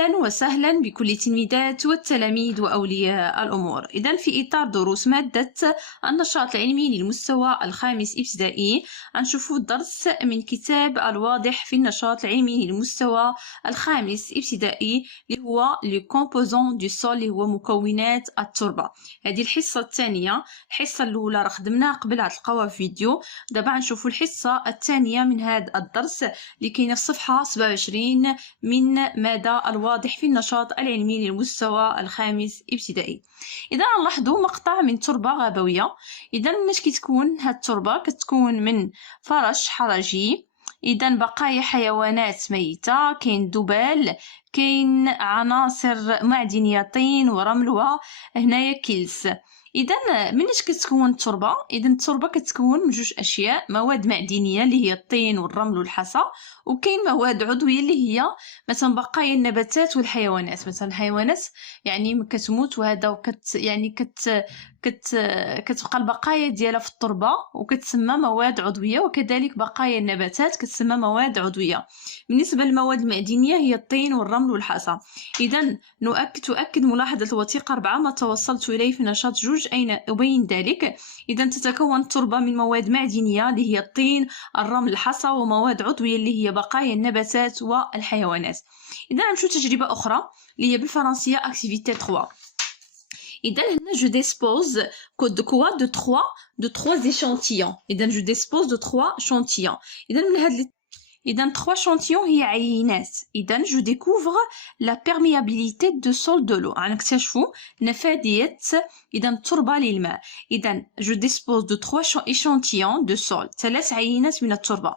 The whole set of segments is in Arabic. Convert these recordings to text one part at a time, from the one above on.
أهلا وسهلا بكل التلميذات والتلاميذ وأولياء الأمور. إذن في إطار دروس مادة النشاط العلمي للمستوى الخامس ابتدائي غنشوفو درس من كتاب الواضح في النشاط العلمي للمستوى الخامس ابتدائي اللي هو لي كومبوزون دو سول اللي هو مكونات التربة. هذه الحصة الثانية. الحصة الأولى راه خدمناها قبل غتلقاوها في فيديو. دابا غنشوفو الحصة الثانية من هذا الدرس اللي كاينة في صفحة 27 من مادة الواضح في النشاط العلمي للمستوى الخامس ابتدائي. إذا نلاحظوا مقطع من تربة غابوية. إذا مناش كتكون هاد التربة؟ كتكون من فرش حرجي، إذا بقايا حيوانات ميتة، كاين ذبال، كاين عناصر معدنية طين ورمل وهنايا كلس. إذا مناش كتكون التربة؟ إذا التربة كتكون من جوج أشياء: مواد معدنية اللي هي الطين والرمل والحصى، وكاين مواد عضوية اللي هي مثلا بقايا النباتات والحيوانات. مثلا الحيوانات يعني كتموت وهذا كتبقى البقايا ديالها في التربة وكتسمى مواد عضوية، وكذلك بقايا النباتات كتسمى مواد عضوية. بالنسبة للمواد المعدنية هي الطين والرمل والحصى. إذا تؤكد ملاحظة الوثيقة 4 ما توصلت إليه في نشاط جوج أين أبين ذلك. إذا تتكون التربة من مواد معدنية اللي هي الطين، الرمل، الحصى، ومواد عضوية اللي هي بقايا النباتات والحيوانات. إذا نمشيو تجربة أخرى اللي هي بالفرنسية activité 3. إذا هنا جو ديسبوز de quoi de 3 échantillons. إذا جو ديسبوز de 3 échantillons. إذا من هاد إذا 3 échantillons هي عينات. إذا جو ديكوفر لا perméabilité de sol de l'eau. غنكتشفوا نفاذية إذا التربة للماء. إذا جو ديسبوز de 3 échantillons de sol. 3 عينات من التربة.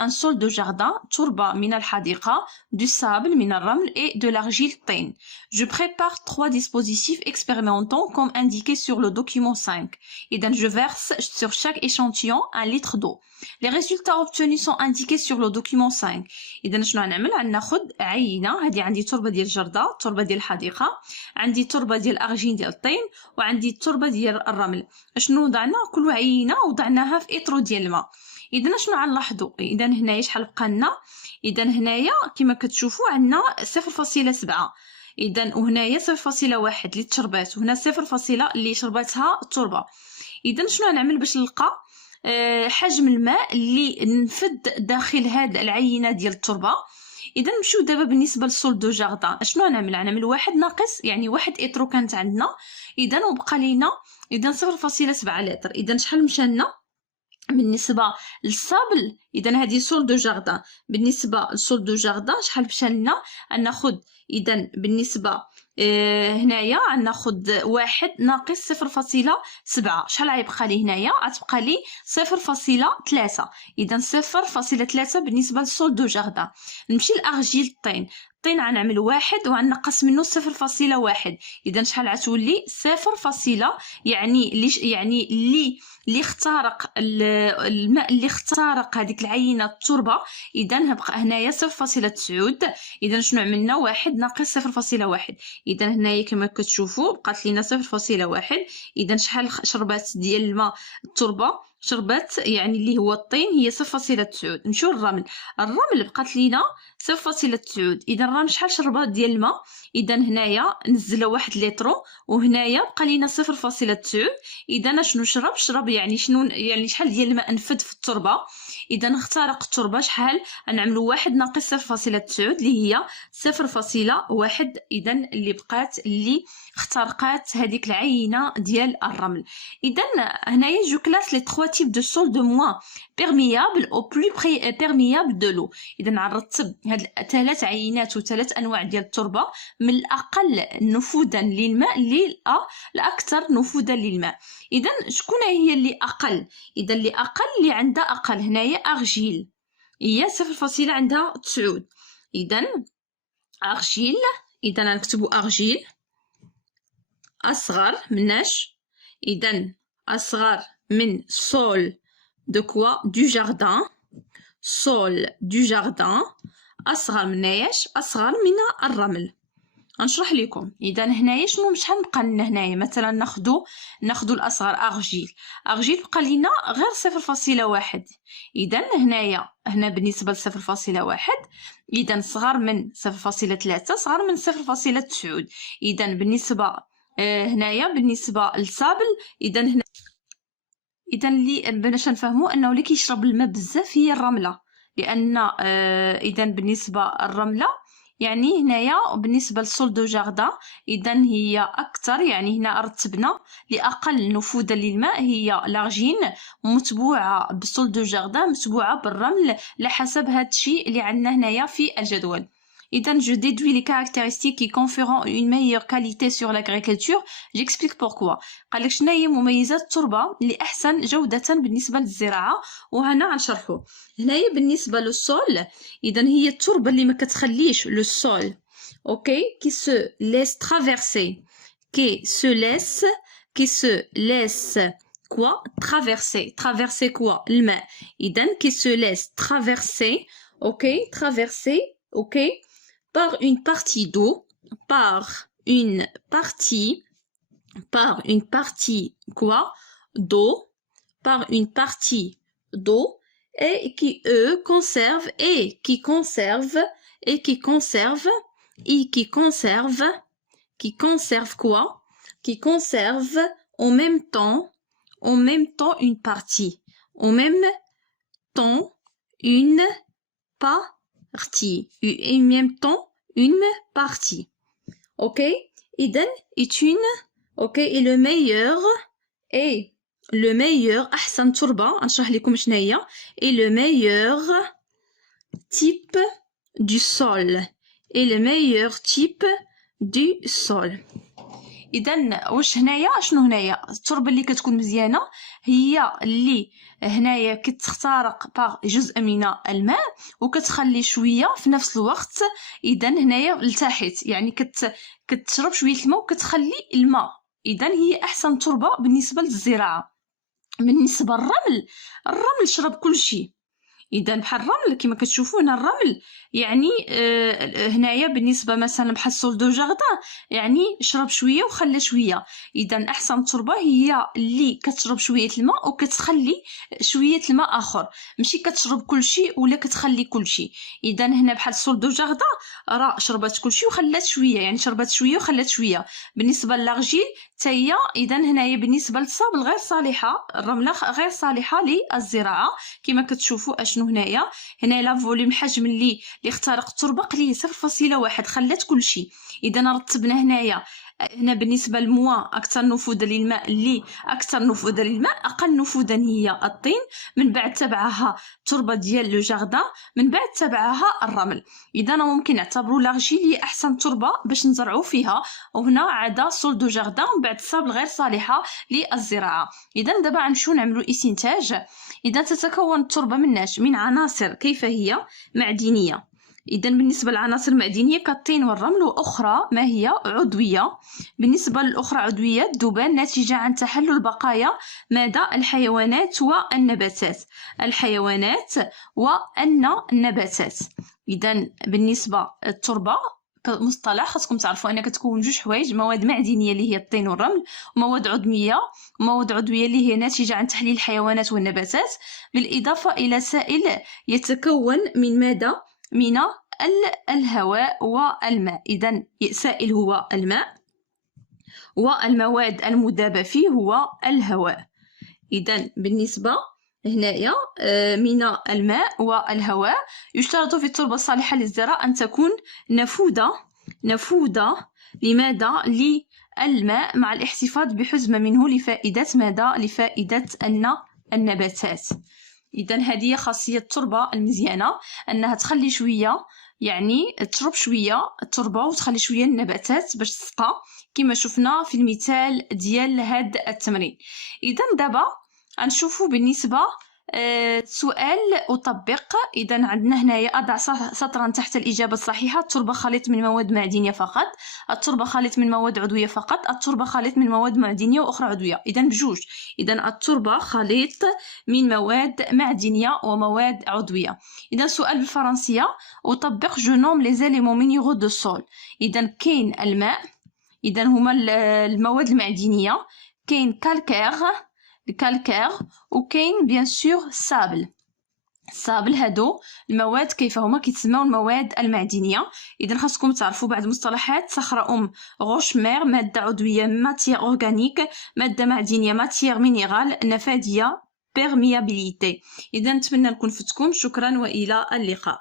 un sol de jardin تربة من الحديقة، du sable من الرمل et de l'argile طين. Je prépare 3 dispositifs expérimentaux comme indiqué sur le document 5. إذا je verse sur chaque échantillon 1 litre d'eau. Les résultats obtenus sont indiqués sur le document 5. إذا شنو غنعمل؟ غناخد عينة. هذه عندي تربة ديال الجردة، تربة ديال الحديقة، عندي تربة ديال الأرجين ديال الطين، وعندي التربة ديال الرمل. شنو وضعنا؟ كل عينة وضعناها في إطرو ديال الماء. إذا شنو غنلاحظوا؟ إذا هنايا شحال بقى لنا؟ إذا هنايا كما كتشوفوا عندنا 0.7. إذا وهنايا 0.1 اللي تشربات، وهنا 0 اللي شرباتها التربة. إذا شنو غنعمل باش نلقى حجم الماء اللي نفد داخل هاد العينة ديال التربة؟ إذا نمشيو دابا بالنسبة للسول دو جاردان. شنو غنعمل 1 ناقص، يعني 1 إطرو كانت عندنا، إذا وبقى لينا إذا 0.7 لتر. إذا شحال مشى لنا بالنسبة للصابل؟ إذا هذه سول دو جاردان. بالنسبة لسول دو جاردان شحال مشى لنا؟ غناخد إذا بالنسبة هنايا غناخد 1 ناقص 0.7. شحال غيبقى لي هنايا؟ غتبقى لي 0.3. إذا 0.3 بالنسبة لسول دو جاردان. نمشي لأرجيل الطين. الطين غنعمل 1 وغنقص منه 0.1. إذا شحال غتولي؟ 0. يعني اللي اخترق الماء اللي اخترق هذيك العينة التربة. إذا بقى هنايا 0.9. إذا شنو عملنا؟ 1 ناقص 0.1. إذا هنايا كما كتشوفوا بقات لينا 0.1. إذا شحال شربات ديال الماء التربة؟ شربات يعني اللي هو الطين هي 0.9. نمشيو للرمل. الرمل بقات لينا 0.9. إذا الرمل شحال شربات ديال الماء؟ إذا هنايا نزلوا 1 لتر، وهنايا بقى لينا 0.9. إذا شنو شرب يعني شحال ديال الماء نفد في التربة؟ إذا اخترق التربة شحال؟ غنعملوا 1 ناقص 0.9 اللي هي 0.1. إذا اللي بقات اللي اخترقات هذيك العينة ديال الرمل. إذا هنايا جو كلاس لي 3 types de sol de moins perméable au plus perméable de l'eau. إذا نرتب هاد 3 عينات و3 أنواع ديال التربة من الأقل نفوذا للماء للأكثر نفوذا للماء. إذا شكون هي اللي أقل؟ إذا اللي أقل اللي عندها أقل هنايا أرجيل، هي 0. عندها 9. إذا أرجيل. إذا نكتبوا أرجيل أصغر مناش. إذا أصغر من sol de quoi du jardin. sol du jardin أصغر من ايش؟ أصغر من الرمل. غنشرح لكم. اذا هنايا شنو شحال بقى لنا هنايا؟ مثلا ناخذ الاصغر ارجيل بقى لينا غير 0.1. اذا هنا بالنسبه ل 0.1، اذا صغر من 0.3، صغر من 0.9. اذا بالنسبه هنايا بالنسبه للصابل، اذا اللي باش نفهموا انه اللي كيشرب الماء بزاف هي الرمله، لان اذا بالنسبه الرمله يعني هنايا بالنسبه للسول دو جاردان، اذا هي اكثر، يعني هنا رتبنا لاقل نفوذا للماء هي لارجين، متبوعه بالسول دو جاردان، متبوعه بالرمل، على حسب هذا الشيء اللي عندنا هنايا في الجدول. إذن je déduis les caractéristiques qui conférant une meilleure qualité sur l'agriculture. J'explique pourquoi. قالك شنو هي مميزات التربة اللي أحسن جودة بالنسبة للزراعة، وهنا غنشرحو. هنايا بالنسبة للسول، إذن هي التربة اللي ما كتخليش لو سول اوكي qui se laisse traverser quoi traverser quoi الماء. إذن qui se laisse traverser par une partie d'eau, par une partie quoi d'eau, par une partie d'eau, et qui conserve quoi? Qui conserve en même temps une partie, en même temps une partie, une partie. Ok, إذن est une ok et le meilleur أحسن تربة نشرح لكم شنو هي et le meilleur type du sol. إذن واش هنايا شنو هنايا التربه اللي كتكون مزيانه هي اللي هنايا كتخترق باغ جزء من الماء وكتخلي شويه في نفس الوقت. اذا هنايا لتحت يعني كتشرب شويه الماء وكتخلي الماء. اذا هي احسن تربه بالنسبه للزراعه. بالنسبه للرمل، الرمل شرب كل شيء. اذا بحال الرمل كما كتشوفوا هنا الرمل يعني هنايا بالنسبه مثلا بحال السول دو جاردان يعني شرب شويه وخلى شويه. اذا احسن تربه هي اللي كتشرب شويه الماء وكتخلي شويه الماء اخر، ماشي كتشرب كل شيء ولا كتخلي كل شيء. اذا هنا بحال السول دو جاردان راه شربت كل شيء وخلات شويه، يعني شربت شويه وخلات شويه. بالنسبه للارجيل حتى هي اذا هنايا بالنسبه للصابل غير صالحه، الرمله غير صالحه للزراعه كما كتشوفوا. اشنو هنايا لا فوليوم حجم اللي اخترق التربه قليل 0.1 خلات كل شيء. اذا رتبنا هنا بالنسبه للموا اكثر نفوذا للماء، اللي اكثر نفوذا للماء اقل نفوذا هي الطين، من بعد تبعها التربه ديال لو جاردان، من بعد تبعها الرمل. اذا ممكن نعتبروا لارجيل هي احسن تربه باش نزرعوا فيها، وهنا عدا سول دو جاردان ومن بعد الصابل غير صالحه للزراعه. اذا دابا غنمشيو نعملوا الاستنتاج. اذا تتكون التربه من عناصر كيف هي معدنيه. إذا بالنسبة للعناصر المعدنية كالطين والرمل، وأخرى ما هي عضوية. بالنسبة للأخرى عضوية الذوبان ناتجة عن تحلل بقايا ماذا؟ الحيوانات والنباتات. إذا بالنسبة للتربة مصطلح خاصكم تعرفوا أنها كتكون جوج حوايج: مواد معدنية اللي هي الطين والرمل، ومواد عضوية اللي هي ناتجة عن تحليل الحيوانات والنباتات، بالإضافة إلى سائل يتكون من ماذا؟ من الهواء والماء. إذا سائل هو الماء والمواد المذابة فيه هو الهواء. إذا بالنسبة هنايا من الماء والهواء يشترط في التربة الصالحة للزراعة أن تكون نفوذة لماذا؟ للماء مع الاحتفاظ بحزمة منه لفائدة ماذا؟ لفائدة النباتات. إذا هذه خاصية التربة المزيانة، أنها تخلي شوية، يعني تشرب شوية التربة وتخلي شوية النباتات باش تسقى كما شفنا في المثال ديال هذا التمرين. إذا دابا غنشوفوا بالنسبة سؤال أطبق. إذا عندنا هنايا أضع سطرا تحت الإجابة الصحيحة. التربة خليط من مواد معدنية فقط، التربة خليط من مواد عضوية فقط، التربة خليط من مواد معدنية وأخرى عضوية. إذا بجوج. إذا التربة خليط من مواد معدنية ومواد عضوية. إذا سؤال بالفرنسية أطبق جو نوم لي زيليمون مينيرو دو سول. إذا كاين الماء، إذا هما المواد المعدنية، كاين كالكير، الكالكير، وكاين بيان سور السابل. السابل هادو المواد كيف هما كيتسموا المواد المعدنيه. اذا خاصكم تعرفوا بعض المصطلحات: صخره غوش مير، ماده عضويه ماتيير اورغانيك، ماده معدنيه ماتيير مينيرال، نفاديه بيرميابيليتي. اذا نتمنى نكون فتكم. شكرا والى اللقاء.